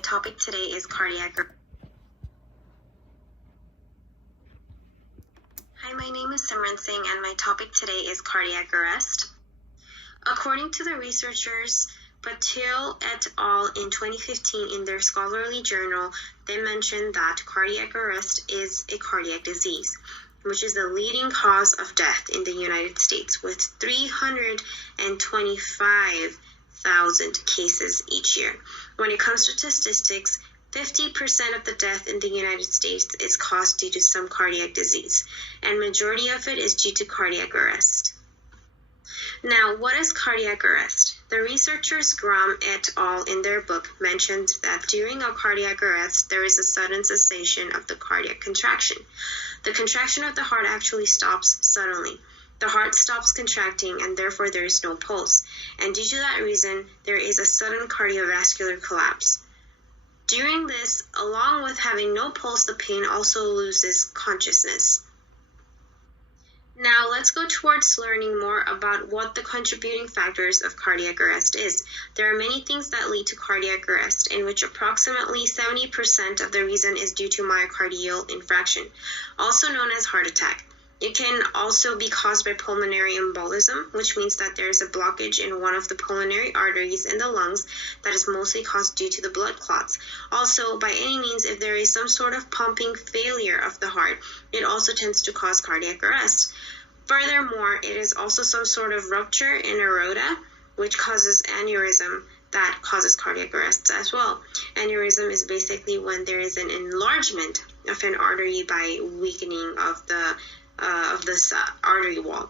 my topic today is cardiac arrest. Hi, my name is Simran Singh and my topic today is cardiac arrest. According to the researchers Patel et al. In 2015 in their scholarly journal, they mentioned that cardiac arrest is a cardiac disease, which is the leading cause of death in the United States with 325,000 cases each year. When it comes to statistics, 50% of the death in the United States is caused due to some cardiac disease, and majority of it is due to cardiac arrest. Now, what is cardiac arrest? The researchers Graham et al. In their book mentioned that during a cardiac arrest, there is a sudden cessation of the cardiac contraction. The contraction of the heart actually stops suddenly. The heart stops contracting and therefore there is no pulse. And due to that reason, there is a sudden cardiovascular collapse. During this, along with having no pulse, the patient also loses consciousness. Now let's go towards learning more about what the contributing factors of cardiac arrest is. There are many things that lead to cardiac arrest, in which approximately 70% of the reason is due to myocardial infarction, also known as heart attack. It can also be caused by pulmonary embolism, which means that there is a blockage in one of the pulmonary arteries in the lungs that is mostly caused due to the blood clots. Also, by any means, if there is some sort of pumping failure of the heart, it also tends to cause cardiac arrest. Furthermore, it is also some sort of rupture in aorta, which causes aneurysm that causes cardiac arrest as well. Aneurysm is basically when there is an enlargement of an artery by weakening of the artery wall.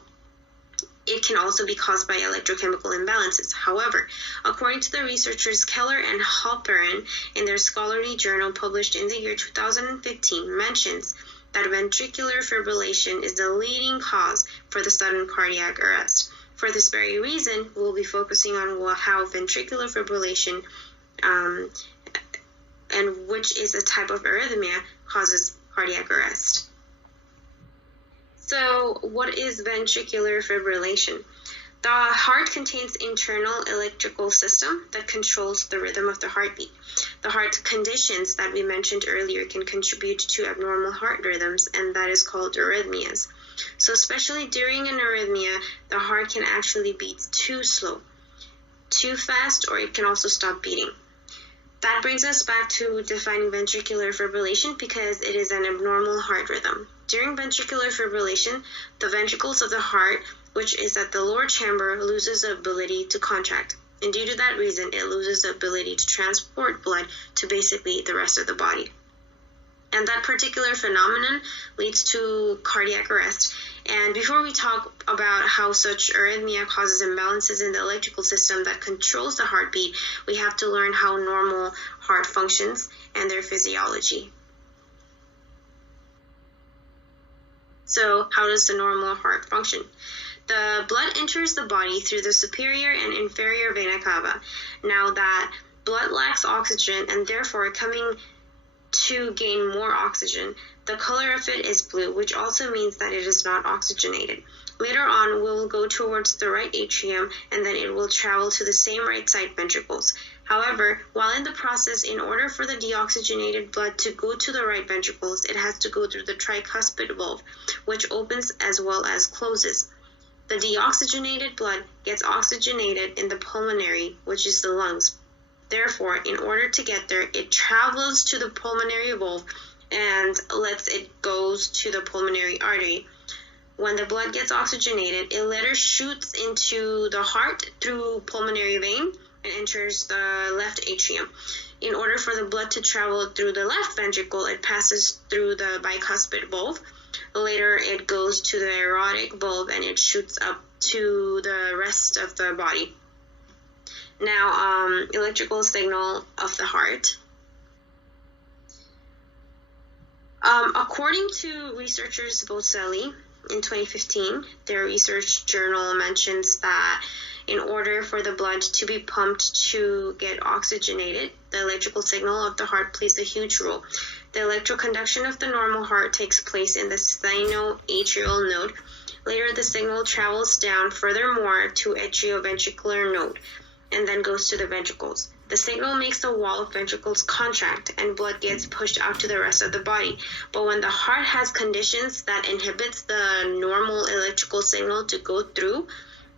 It can also be caused by electrochemical imbalances. However, according to the researchers Keller and Halperin in their scholarly journal published in the year 2015, mentions that ventricular fibrillation is the leading cause for the sudden cardiac arrest. For this very reason, we'll be focusing on how ventricular fibrillation, and which is a type of arrhythmia, causes cardiac arrest. So, what is ventricular fibrillation? The heart contains internal electrical system that controls the rhythm of the heartbeat. The heart conditions that we mentioned earlier can contribute to abnormal heart rhythms, and that is called arrhythmias. So especially during an arrhythmia, the heart can actually beat too slow, too fast, or it can also stop beating. That brings us back to defining ventricular fibrillation because it is an abnormal heart rhythm. During ventricular fibrillation, the ventricles of the heart, which is at the lower chamber, loses the ability to contract. And due to that reason, it loses the ability to transport blood to basically the rest of the body. And that particular phenomenon leads to cardiac arrest. And before we talk about how such arrhythmia causes imbalances in the electrical system that controls the heartbeat, we have to learn how normal heart functions and their physiology. So, how does the normal heart function? The blood enters the body through the superior and inferior vena cava. Now that blood lacks oxygen and therefore coming to gain more oxygen, the color of it is blue, which also means that it is not oxygenated. Later on, we will go towards the right atrium and then it will travel to the same right side ventricles. However, while in the process, in order for the deoxygenated blood to go to the right ventricles, it has to go through the tricuspid valve, which opens as well as closes. The deoxygenated blood gets oxygenated in the pulmonary, which is the lungs. Therefore, in order to get there, it travels to the pulmonary valve and lets it goes to the pulmonary artery. When the blood gets oxygenated, it later shoots into the heart through pulmonary vein and enters the left atrium. In order for the blood to travel through the left ventricle, it passes through the bicuspid valve. Later, it goes to the aortic valve and it shoots up to the rest of the body. Now, electrical signal of the heart. According to researchers Bocelli in 2015, their research journal mentions that in order for the blood to be pumped to get oxygenated, the electrical signal of the heart plays a huge role. The electroconduction of the normal heart takes place in the sinoatrial node. Later, the signal travels down furthermore to atrioventricular node and then goes to the ventricles. The signal makes the wall of ventricles contract and blood gets pushed out to the rest of the body. But when the heart has conditions that inhibits the normal electrical signal to go through,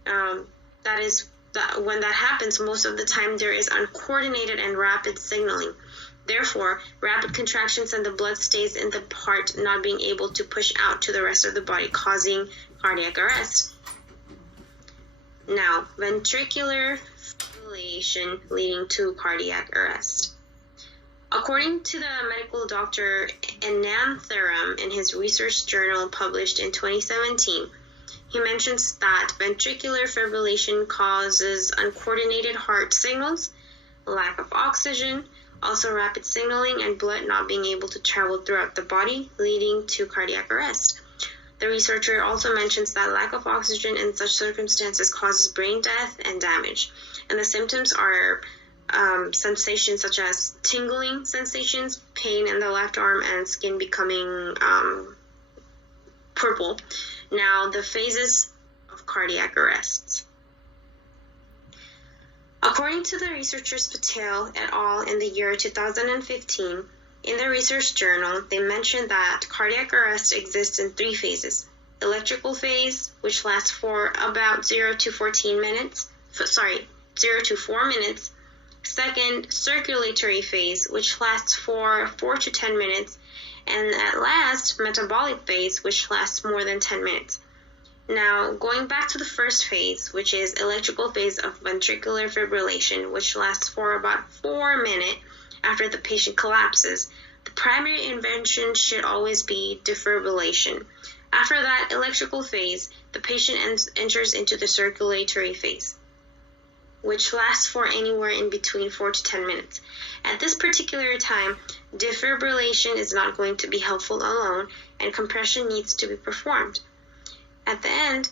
when that happens, most of the time there is uncoordinated and rapid signaling. Therefore, rapid contractions and the blood stays in the heart, not being able to push out to the rest of the body, causing cardiac arrest. Now, ventricular fibrillation leading to cardiac arrest. According to the medical doctor Anantharam in his research journal published in 2017, he mentions that ventricular fibrillation causes uncoordinated heart signals, lack of oxygen, also rapid signaling, and blood not being able to travel throughout the body, leading to cardiac arrest. The researcher also mentions that lack of oxygen in such circumstances causes brain death and damage, and the symptoms are sensations such as tingling sensations, pain in the left arm, and skin becoming purple. Now, the phases of cardiac arrests. According to the researchers Patel et al. In the year 2015, in the research journal, they mentioned that cardiac arrest exists in 3 phases. Electrical phase, which lasts for about 0 to 4 minutes. Second, circulatory phase, which lasts for 4 to 10 minutes. And at last, metabolic phase, which lasts more than 10 minutes. Now, going back to the first phase, which is electrical phase of ventricular fibrillation, which lasts for about 4 minutes after the patient collapses, the primary intervention should always be defibrillation. After that electrical phase, the patient enters into the circulatory phase, which lasts for anywhere in between 4 to 10 minutes. At this particular time, defibrillation is not going to be helpful alone, and compression needs to be performed. At the end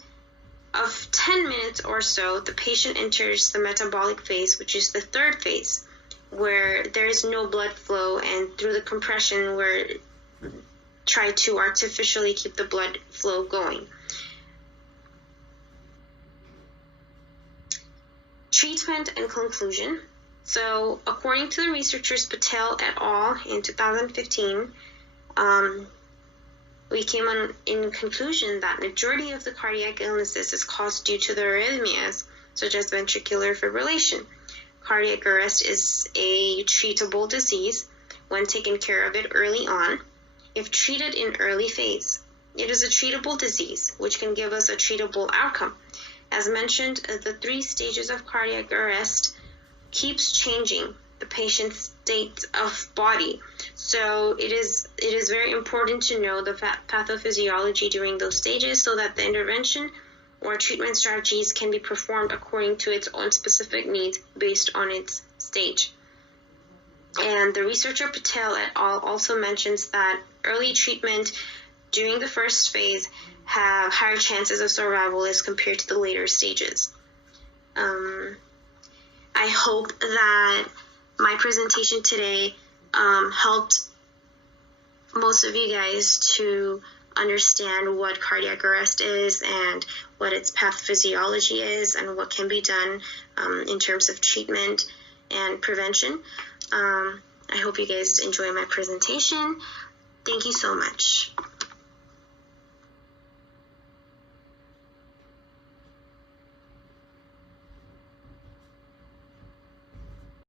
of 10 minutes or so, the patient enters the metabolic phase, which is the third phase, where there is no blood flow, and through the compression, we're try to artificially keep the blood flow going. Treatment and conclusion. So, according to the researchers Patel et al. In 2015, we came in conclusion that majority of the cardiac illnesses is caused due to the arrhythmias, such as ventricular fibrillation. Cardiac arrest is a treatable disease when taken care of it early on, if treated in early phase. It is a treatable disease, which can give us a treatable outcome. As mentioned, the 3 stages of cardiac arrest keeps changing the patient's state of body. So it is very important to know the pathophysiology during those stages so that the intervention or treatment strategies can be performed according to its own specific needs based on its stage. And the researcher Patel et al. Also mentions that early treatment during the first phase have higher chances of survival as compared to the later stages. I hope that my presentation today helped most of you guys to understand what cardiac arrest is and what its pathophysiology is and what can be done in terms of treatment and prevention. I hope you guys enjoy my presentation. Thank you so much.